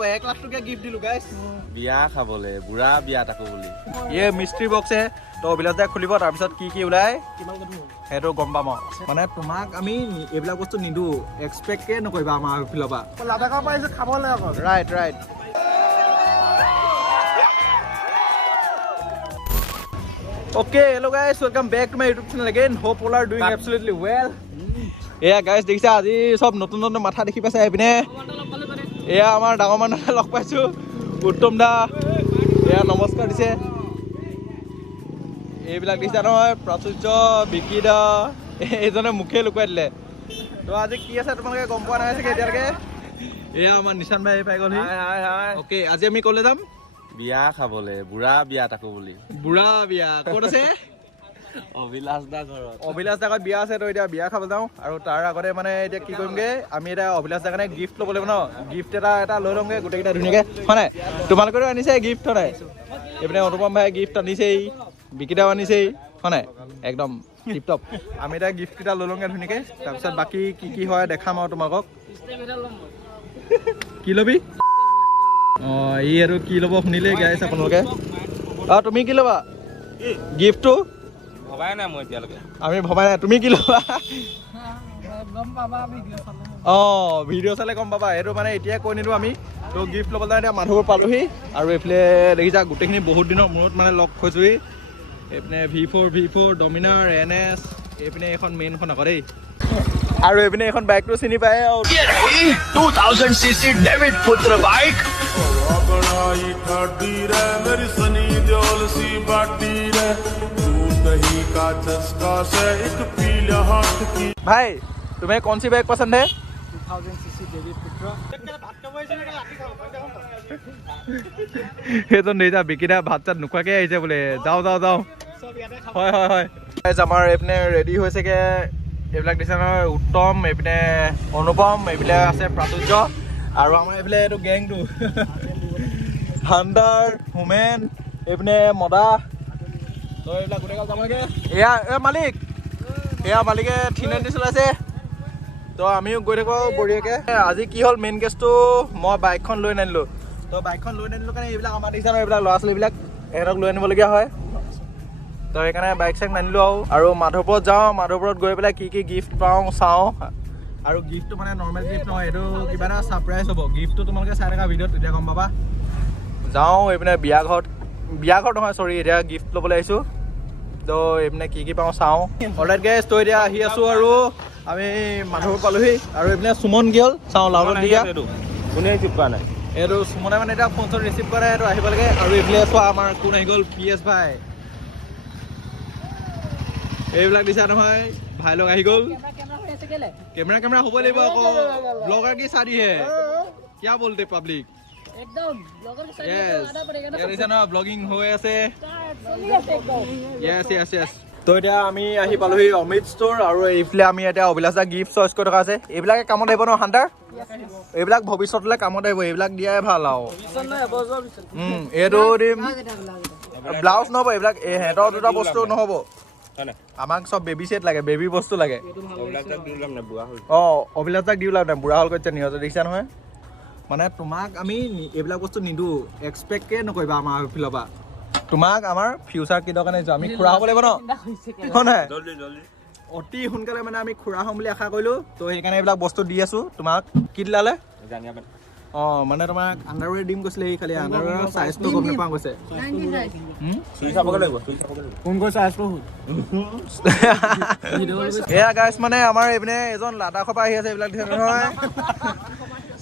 ক'ব 1 লাখ টকা গিফ্ট দিলো গাইস বিয়া খাবলে বুঢ়া বিয়া তাকো বুলি ये মিস্ত্ৰী বক্সে তো অভিলাষ দাই খুলিব তাৰপিছত কি ওলাই সেইটো গম পাম মানে তোমাক আমি এইবিলাক বস্তু নিদো এক্সপেক্টে নকৰিবা আমাৰ ফালৰ পৰা লাডাখৰ পৰা খাবলৈ আকৌ right Okay, hello guys, welcome back to my YouTube channel again. Hope all are doing absolutely well. Yeah guys, দেখিছা আজি সব নতুন মাথা দেখি পাইছে এইপিনে এয়া আমাৰ ডাঙৰ মানুহ লগ পাইছো উত্তম দা এয়া নমস্কাৰ দিছে এইবিলাক দেখিছা নহয় প্ৰাচুৰ্য বিকি দা এইজনে মুখে লুকুৱাই দিলে তো আজি কি আছে তোমালোকে গম পোৱা নাই চাগে এতিয়ালৈকে এয়া আমাৰ নিশান ভাই পাই গ'ল অ'কে আজি আমি ক'লে যাম বিয়া খাবলে বুঢ়া বিয়া তাকো বুলি বুঢ়া বিয়া ক'ত আছে অভিলাষ দা ঘৰত অভিলাষ দা বিয়া আছে তো এতিয়া বিয়া খাব যাওঁ আৰু তাৰ আগতে মানে এতিয়া কি কৰিমগে আমি এতিয়া অভিলাষ দা কাৰণে গিফ্ট ল'ব লাগিব ন গিফ্ট এটা লৈ ল'মগে গোটেইকেইটা ধুনীয়াকে হয় নাই তোমালোকেও আনিছে গিফ্ট হয় নাই এইপিনে অনুপম ভাই গিফ্ট আনিছেই বিকিদাও আনিছেই হয় নাই একদম টিপ টপ আমি এতিয়া গিফ্ট কেইটা লৈ ল'মগে ধুনীয়াকে তাৰপিছত বাকী কি হয় দেখাম আৰু তোমালোকক কি ল'বি অঁ ই আৰু কি ল'ব শুনিলেই গাইছ আপোনালোকে তুমি কি ল'বা গিফ্টটো ভবাই নাই মই এতিয়ালৈকে আমি ভবাই নাই তুমি কি ল'বা অঁ ভিডিঅ' চালে গম পাবা এইটো মানে এতিয়া কৈ নিদিওঁ আমি তো গিফ্ট ল'বলৈ এতিয়া মানুহবোৰ পালোহি আৰু এইফালে দেখিছা গোটেইখিনি বহুত দিনৰ মূৰত মানে লগ হৈছোহি এইপিনে V4 ডমিনাৰ NS এইপিনে এখন মেইনখন আকৌ দেই আৰু এইপিনে এখন বাইকটো চিনি পায় 2000cc डेविड पुत्र बाइक बनाई ठाडी रे मेरी सनी देओल सी बाटी रे दूध दही का चस्का से एक पीला हाथ की भाई तुम्हें कौन सी बाइक पसंद है 2000cc डेविड पुत्र ये तो नहीं जा बिकिदा भात चात नुखुৱাকে আহিছে বোলে যাও হয় আমাৰ এইপিনে ৰেডি হৈছেগে এইবিলাক দিছে নহয় উত্তম এইপিনে অনুপম এইবিলাক আছে প্ৰাচুৰ্য আৰু আমাৰ এইফালে এইটো গেংটো হান্দাৰ হোমেন এইপিনে মদা তো এইবিলাক গোটেই যামগে এয়া মালিক এয়া মালিকে থিনেণ্ডি চলাইছে তো আমিও গৈ থাকোঁ বঢ়িয়াকৈ আজি কি হ'ল মেইন কেছটো মই বাইকখন লৈ নানিলোঁ তো বাইকখন লৈ নানিলোঁ কাৰণে এইবিলাক আমাৰ দেখিছা নহয় এইবিলাক ল'ৰা ছোৱালীবিলাক এহেঁতক লৈ আনিবলগীয়া হয় তো সেইকাৰণে বাইক চাইক নানিলোঁ আৰু মাধৱপুৰত যাওঁ মাধৱপুৰত গৈ পেলাই কি গিফ্ট পাওঁ চাওঁ আৰু গিফ্টটো মানে নৰ্মেল গিফ্ট নহয় এইটো কিবা এটা ছাৰপ্ৰাইজ হ'ব গিফ্টটো তোমালোকে চাই থকা ভিডিঅ'ত তেতিয়া গম পাবা যাওঁ এইপিনে বিয়া ঘৰত নহয় চৰি এতিয়া গিফ্ট ল'বলৈ আহিছোঁ তো এইপিনে কি পাওঁ চাওঁ অলৰাইট গাইজ তো এতিয়া আহি আছোঁ আৰু আমি মাধৱপুৰ পালোহি আৰু এইপিনে সুমন কি হ'ল চাওঁ লাউডত দিয়া কোনে ৰিচিভ কৰা নাই এইটো সুমনে মানে এতিয়া ফোন চোন ৰিচিভ কৰে এইটো আহিব লাগে আৰু এইফালে চোৱা আমাৰ কোন আহি গ'ল PS ভাই এইবিলাক দিছা নহয় ভাই লগ আহি গ'ল কেমেৰা হ'ব লাগিব আকৌ ব্লগাৰ কি চাৰি হে क्या बोलते पब्लिक एकदम ब्लॉगर के साथ आना पड़ेगा ना ये ना ब्लॉगिंग হৈ আছে yes তো এতিয়া আমি আহি পালোহি অমিত ষ্ট'ৰ আৰু এইফালে আমি এতিয়া অভিলাষ দা গিফ্ট চইচ কৰি থকা আছে এইবিলাকে কামত আহিব ন হান্টাৰ এইবিলাক ভৱিষ্যতলৈ কামত আহিব এইবিলাক দিয়াই ভাল আৰু এইটো দিম ব্লাউজ নহ'ব এইবিলাক সিহঁতৰ দুটা বস্তু নহ'ব আমাক চব বেবি ছেট লাগে বেবি বস্তু লাগে অভিলাষ দাক দিও লাভ নাই বুঢ়া হ'ল কৈছে নিহত দেখিছা নহয় মানে তোমাক আমি এইবিলাক বস্তু নিদো এক্সপেক্টে নকৰিবা আমাৰ ফালৰ পৰা তোমাক আমাৰ ফিউচাৰ কিডৰ কাৰণে আমি খুৰা হ'ব লাগিব ন হয় অতি সোনকালে মানে আমি খুৰা হ'ম বুলি আশা কৰিলোঁ তো সেইকাৰণে এইবিলাক বস্তু দি আছোঁ তোমাক কি দিলালে মানে তোমাক আণ্ডাৰৱেৰ দিম কৈছিলে সি খালি আণ্ডাৰৱেৰৰ চাইজটো গম নাপাওঁ কৈছে এয়া গাইছ মানে আমাৰ এইপিনে এজন লাডাখৰ পৰা আহি আছে এইবিলাক দিছে নহয়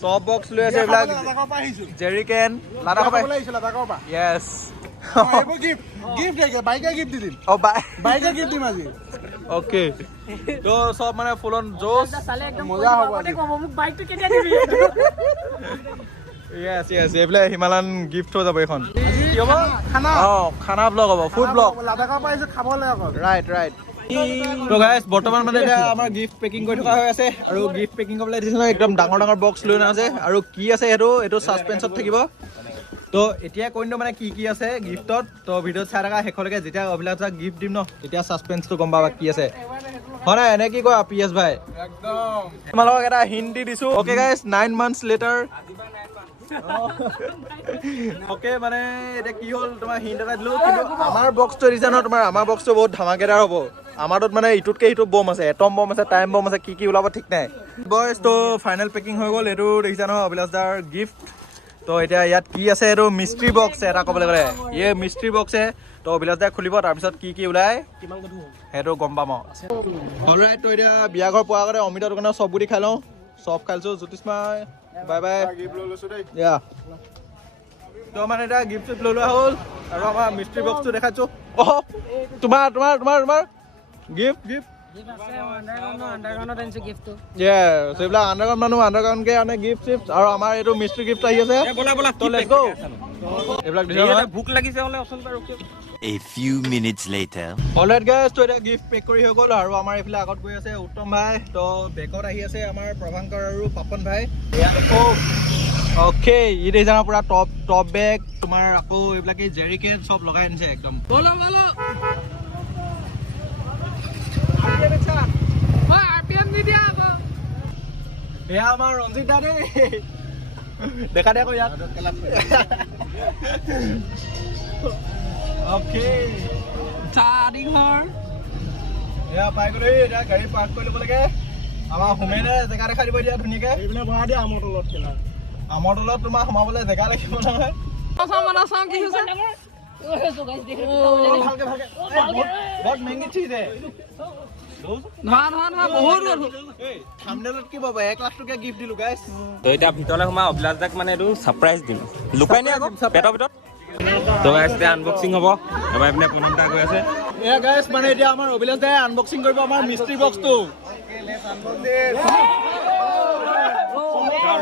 চব বক্স লৈ আছে এইবিলাক জেৰি কেন লাডাখৰ পৰা য়েছ ओके तो सब মানে ফুল অন জোস मजा होगा মোক বাইকটো কেতিয়া দিবি yes এইফালে হিমালয়ান গিফ্ট হৈ যাব এখন কি হ'ব খানা ব্লগ হ'ব ফুড ব্লগ লাডাখৰ পৰা খাবলৈ আকৌ ৰাইট তো গাইস বৰ্তমান মানে এতিয়া আমাৰ গিফ্ট পেকিং কৰি থকা হৈ আছে আৰু গিফ্ট পেকিং কৰিবলৈ দিছে একদম ডাঙৰ বক্স লৈ আছে আৰু কি আছে এইটো সাসপেন্সত থাকিব তো এতিয়া কৈ দিওঁ মানে কি আছে গিফ্টত তো ভিডিঅ'ত চাই থকা শেষলৈকে যেতিয়া অভিলাষ দাক গিফ্ট দিম ন তেতিয়া সাসপেন্সটো গম পাবা কি আছে হয় না এনে কি কয় PS ভাই একদম তোমালোকক এটা হিন্ট দি দিছো okay guys 9 months later okay মানে এতিয়া কি হ'ল তোমাৰ হিণ্ট এটা দিলোঁ কিন্তু আমাৰ বক্সটো দিছে নহয় তোমাৰ আমাৰ বক্সটো বহুত ধামাকেদাৰ হ'ব আমাৰ তাত মানে ইটোতকৈ ইটো বম আছে এটম বম আছে টাইম বম আছে কি ওলাব ঠিক নাই বয়জ তো ফাইনেল পেকিং হৈ গ'ল এইটো দেখিছা নহয় অভিলাষ দাৰ গিফ্ট তো এতিয়া ইয়াত কি আছে এইটো মিষ্ট্ৰি বক্স এটা ক'বলৈ গ'লে ইয়ে মিষ্ট্ৰি বক্সে তো অভিলাষ দাই খুলিব তাৰপিছত কি ওলাই সেইটো গম পাম আৰু অলৰাইট তো এতিয়া বিয়া ঘৰ পোৱাৰ আগতে অমিতা দোকানৰ চব গুটি খাই লওঁ চব খাইছোঁ জ্যোতিষ্মা বাই বাই ইয়া তো মানে এতিয়া গিফ্ট লৈ লোৱা হ'ল আৰু আমাৰ মিষ্ট্ৰি বক্সটো দেখাইছোঁ অহ তোমাৰ গিফ্ট এইবিলাক আণ্ডাৰগ্ৰাউণ্ড মানুহ আণ্ডাৰগ্ৰাউণ্ডকে আনে গিফ্ট চিফ্ট আৰু আমাৰ এইটো মিষ্ট্ৰি গিফ্ট আহি আছে এইবিলাক ভোক লাগিছে হ'লে অচল পৰা ৰখি A few minutes later. Alright guys তো এতিয়া গিফ্ট পেক কৰি হৈ গ'ল আৰু আমাৰ এইফালে আগত গৈ আছে উত্তম ভাই তো বেকত আহি আছে আমাৰ প্ৰভাংকৰ আৰু পাপন ভাই অ'কে ই দেখিছা পুৰা টপ বেগ তোমাৰ আকৌ এইবিলাকে জেৰিকেট চব লগাই আনিছে একদম এয়া আমাৰ ৰঞ্জিত দা দেই দেখা দে আকৌ ইয়াত অ'কে চাৰি ঘৰ এয়া পাই গ'লো এতিয়া গাড়ী পাৰ্ক কৰি ল'ব লাগে আমাৰ হোমেনে জেগা দেখাই দিব এতিয়া ধুনীয়াকৈ এইপিনে বঢ়াই দিয়া আমৰ তলত তোমাৰ সোমাবলৈ জেগা লাগিব নহয় বহুত মেংগি চিজ থাম্বনেইলত কি পাব 1 লাখ টকা গিফ্ট দিলোঁ গাইছ তো এতিয়া ভিতৰলৈ সোমাই অভিলাষ দাক মানে এইটো ছাৰপ্ৰাইজ দিম লুকাই নে আকৌ পেটৰ ভিতৰত তো গাইছ এতিয়া আনবক্সিং হ'ব এবাৰ এইপিনে পুনম দা গৈ আছে এয়া গাইছ মানে এতিয়া আমাৰ অভিলাষ দাই আনবক্সিং কৰিব আমাৰ মিষ্ট্ৰি বক্সটো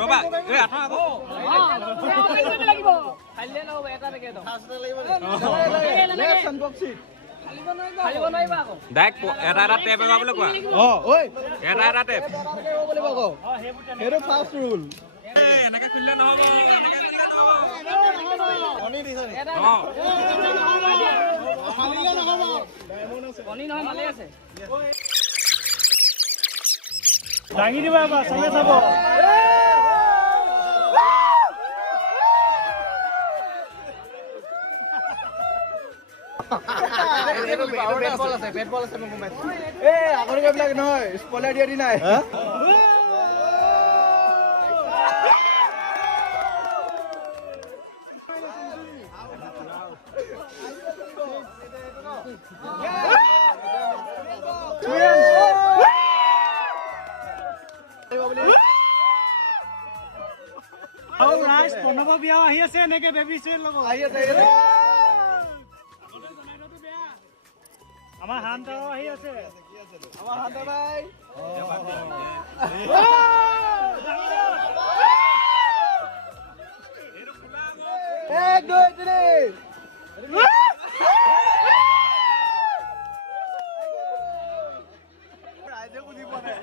ৰ'বা এই আঠা আকৌ ডাইৰেক্ট এটা টেপ এবাবলৈ কোৱা এটা টেপ সেইটো ফাৰ্ষ্ট ৰুল এনেকৈ খুলিলে নহ'ব দাঙি দিবা চালে চাব আগৰবিলাক নহয় স্পইলাৰ দিয়া দি নাই প্ৰণৱৰ বিয়া আহি আছে এনেকে বেবি চিৰ লগত আহি আছে আমাৰ হান্তাও আহি আছে আমাৰ হান্তা ভাই 1 2 3 ৰাইজে বুজি পোৱা নাই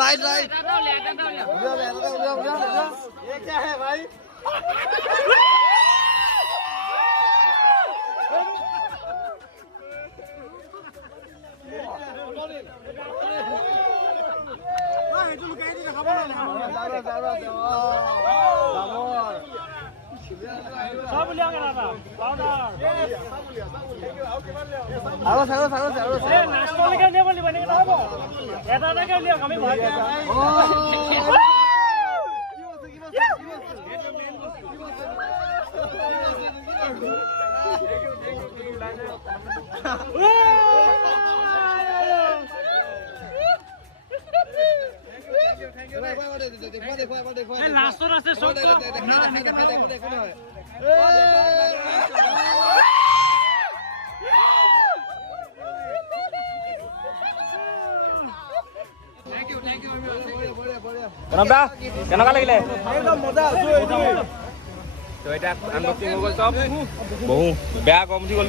लाइट लाइट ये क्या है भाई লাষ্টত আছে চব প্ৰণৱ দা কেনেকুৱা লাগিলে একদম মজা তো এতিয়া আনবক্সিং হৈ গ'ল চব বহু বেয়া কম উঠি গ'ল